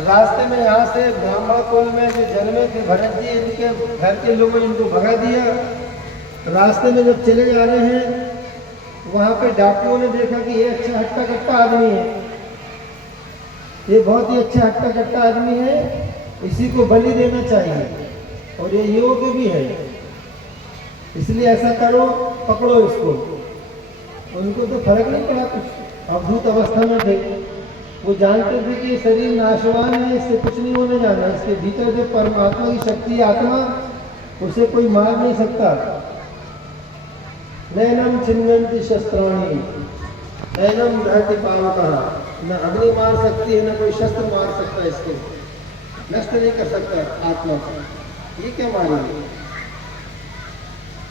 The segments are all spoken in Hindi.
रास्ते में यहाँ से ब्राह्मण कुल में जो जन्मे थे भरत जी, इनके घर के लोगों ने इनको भगा दिया। रास्ते में जब चले जा रहे हैं वहाँ पे डाकुओं ने देखा कि ये अच्छा हट्टा कट्टा आदमी है, ये बहुत ही अच्छा हट्टा कट्टा आदमी है, इसी को बलि देना चाहिए और ये योग्य भी है, इसलिए ऐसा करो, पकड़ो इसको। उनको तो फर्क नहीं पड़ा, कुछ अद्भुत अवस्था में थे। वो जानते थे कि शरीर नाशवान है, इससे कुछ नहीं होने जाना, इसके भीतर जो परमात्मा की शक्ति आत्मा, उसे कोई मार नहीं सकता। नैनम छिन्नन्ति शस्त्राणि नैनम बृहति पावकः, न अग्नि मार सकती है न कोई शस्त्र मार सकता, इसको नष्ट नहीं कर सकता आत्मा को, ये क्या मारेंगे।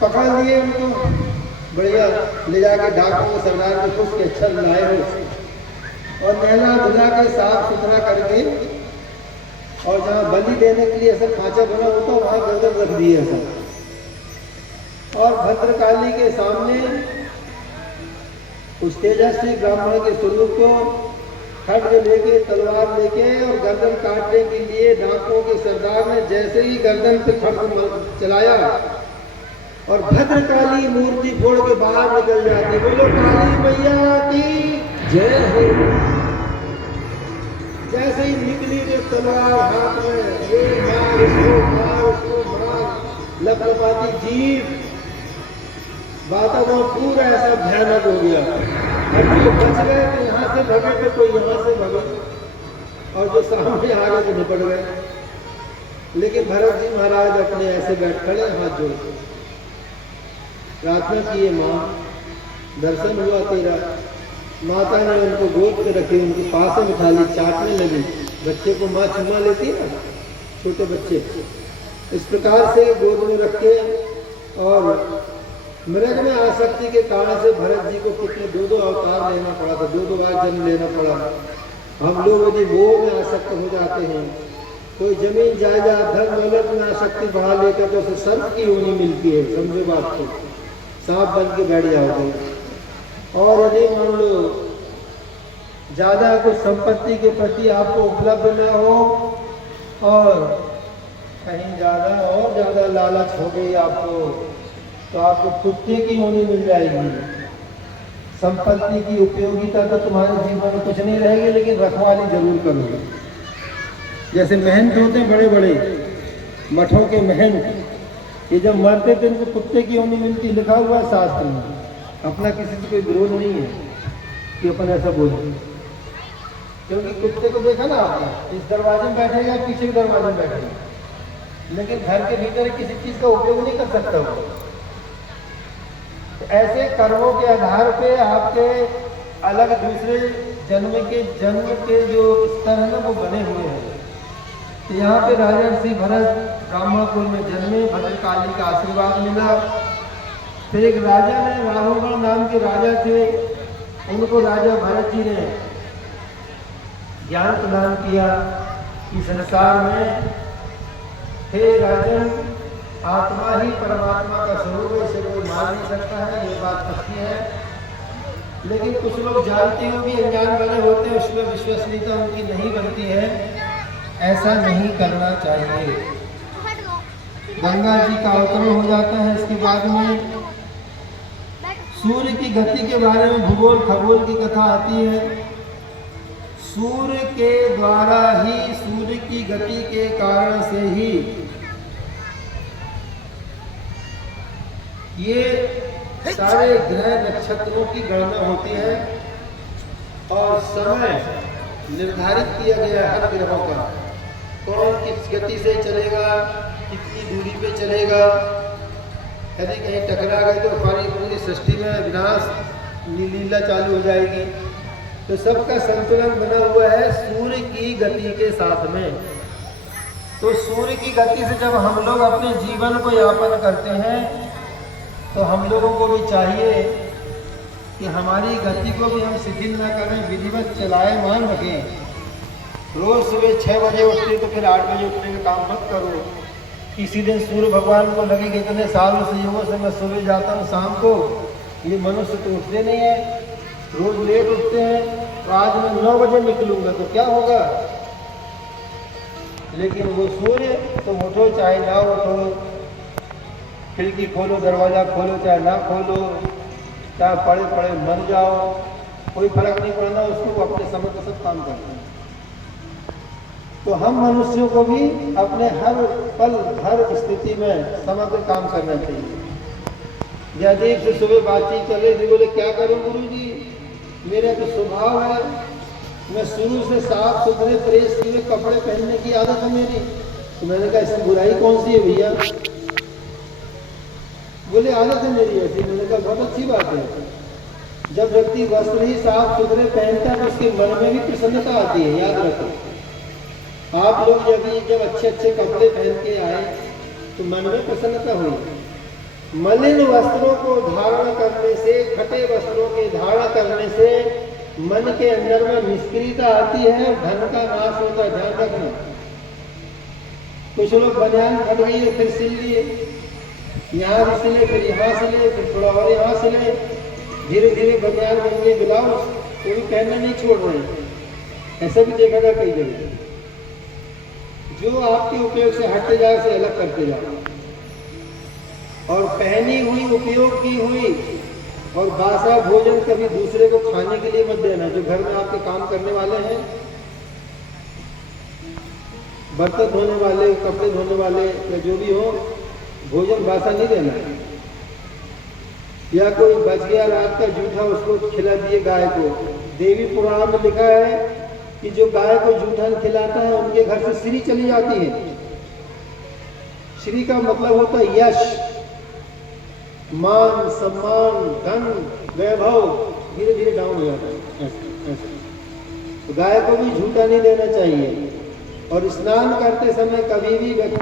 पकड़ लिए उनको, बढ़िया ले जाके डाकुओं को सरदार में खुश के अच्छा लाए हो और नहला धुला के साफ सुथरा करके, और जहाँ बलि देने के लिए ऐसा खांचा बना होता वहाँ गर्दन रख दिए ऐसा, और भद्रकाली के सामने उस तेजस्वी ब्राह्मण के स्वरूप को खड्ग लेके तलवार लेके और गर्दन काटने के लिए डाकुओं के सरदार ने जैसे ही गर्दन पे खड्ग चलाया और भद्रकाली मूर्ति फोड़ के बाहर निकल जाती। बोलो काली मैया की जय हो। जैसे ही निकली जो तलवार हाथ में, ये मार उसको मार उसको मार, लपलपाती जीभ, वातावरण पूरा ऐसा भयानक हो गया। अब जो बच गए तो यहाँ से भगे तो कोई यहाँ से भगे, और जो सामने आ गए तो निपट गए। लेकिन भरत जी महाराज अपने ऐसे बैठ खड़े हाथ जोड़ के प्रार्थना किए, माँ दर्शन हुआ तेरा। माता ने उनको गोद पे रखी, उनके पास में बिठा ली, चाटने लगी। बच्चे को माँ चुम्मा लेती है ना, छोटे बच्चे, इस प्रकार से गोद में रख के। और मृग में आसक्ति के कारण से भरत जी को कितने दो अवतार लेना पड़ा था, दो बार जन्म लेना पड़ा। हम लोग यदि मोह में आसक्त हो जाते हैं, कोई जमीन जायदाद धन दौलत में आसक्ति बढ़ा लेकर तो उसे सर्प की होनी मिलती है, समझो बात को, सांप बन के बैठ जाओगे। और यदि मान लो ज़्यादा कुछ संपत्ति के प्रति आपको उपलब्ध न हो और कहीं ज़्यादा और ज़्यादा लालच हो गई आपको, तो आपको कुत्ते की होनी मिल जाएगी। संपत्ति की उपयोगिता तो तुम्हारे जीवन में कुछ नहीं रहेगी, लेकिन रखवाली जरूर करोगे। जैसे महंत होते हैं बड़े बड़े मठों के महंत, ये जब मरते थे इनको कुत्ते की होनी मिलती, लिखा हुआ है शास्त्र में। अपना किसी से कोई विरोध नहीं है कि अपन ऐसा बोले, क्योंकि कुत्ते को देखा ना आपने, इस दरवाजे में बैठेगा पीछे के दरवाजे में बैठेगा, लेकिन घर के भीतर किसी चीज का उपयोग नहीं कर सकता वो। तो ऐसे कर्मों के आधार पे आपके अलग दूसरे जन्म के जो स्तर है ना वो बने हुए हैं। तो यहाँ पे राजा श्री भरत ब्राह्मणकुल में जन्मे, भद्रकाली का आशीर्वाद मिला। फिर एक राजा ने, राहुगण नाम के राजा थे, उनको राजा भरत जी ने ज्ञान प्रदान किया कि संसार में हे राजन, आत्मा ही परमात्मा का स्वरूप है, इसे कोई मार नहीं सकता है, ये बात पक्की है। लेकिन कुछ लोग जानते हुए भी अनजान बने होते हैं, उसमें विश्वसनीयता उनकी नहीं बनती है। ऐसा नहीं करना चाहिए। गंगा जी का अवतरण हो जाता है। इसके बाद में सूर्य की गति के बारे में भूगोल खगोल की कथा आती है। सूर्य के द्वारा ही, सूर्य की गति के कारण से ही ये सारे ग्रह नक्षत्रों की गणना होती है और समय निर्धारित किया गया है हर ग्रहों का, कौन किस गति से चलेगा, कितनी दूरी पे चलेगा। यदि कहीं टकरा गए तो हमारी पूरी सृष्टि में विनाश लीला चालू हो जाएगी। तो सबका संतुलन बना हुआ है सूर्य की गति के साथ में। तो सूर्य की गति से जब हम लोग अपने जीवन को यापन करते हैं तो हम लोगों को भी चाहिए कि हमारी गति को भी हम शिथिल न करें, विधिवत चलायमान रखें। रोज सुबह 6 बजे उठते तो फिर 8 बजे उठने का काम मत करो। किसी दिन सूर्य भगवान को लगे कि इतने सालों से युगों से मैं सुबह जाता हूँ शाम को, ये मनुष्य तो उठते नहीं है, रोज लेट उठते हैं। तो आज मैं 9 बजे निकलूंगा तो क्या होगा, लेकिन वो सूर्य तुम उठो चाहे ना उठो, खिड़की खोलो दरवाज़ा खोलो चाहे ना खोलो, चाहे पड़े पड़े मर जाओ, कोई फर्क नहीं पड़ना, उसको अपने समय पर सब काम करना है। तो हम मनुष्यों को भी अपने हर पल हर स्थिति में समय पर काम करना चाहिए। जयदीप से सुबह बातचीत चल रही थी, बोले क्या करूं गुरु जी, मेरा तो स्वभाव है, मैं शुरू से साफ सुथरे प्रेस किए कपड़े पहनने की आदत है मेरी। तो मैंने कहा इसमें बुराई कौन सी है भैया? बोले आदत है मेरी ऐसी। मैंने कहा बहुत अच्छी बात है। जब व्यक्ति वस्त्र ही साफ सुथरे पहनता है तो उसके मन में भी प्रसन्नता आती है। याद रखो, आप लोग जब अच्छे अच्छे कपड़े पहन के आए तो मन में प्रसन्नता हुई। मलिन वस्त्रों को धारण करने से, फटे वस्त्रों के धारण करने से मन के अंदर में निष्क्रियता आती है, धन का नाश होता है। ध्यान रखना। कुछ लोग बनियान फट गई है फिर सिल लिए, यहाँ भी सिले फिर यहाँ सिले फिर थोड़ा और यहाँ सिले, धीरे धीरे बनियान बन गए ब्लाउज, तो भी पहनना नहीं छोड़ रहे हैं। ऐसा भी देखा था कई जगह। जो आपके उपयोग से हटते जाए उसे अलग करते जाओ, और पहनी हुई उपयोग की हुई और बासा भोजन कभी दूसरे को खाने के लिए मत देना। जो घर में आपके काम करने वाले हैं, बर्तन धोने वाले, कपड़े धोने वाले या जो भी हो, भोजन बासा नहीं देना है। या कोई बच गया रात का जूठा, उसको खिला दिए गाय को। देवी पुराण में लिखा है कि जो गाय को जूठा खिलाता है उनके घर से श्री चली जाती है। श्री का मतलब होता है यश, मान, सम्मान, धन, वैभव, धीरे धीरे डाउन हो जाता है। ऐसे तो गाय को भी झूठा नहीं देना चाहिए। और स्नान करते समय कभी भी व्यक्ति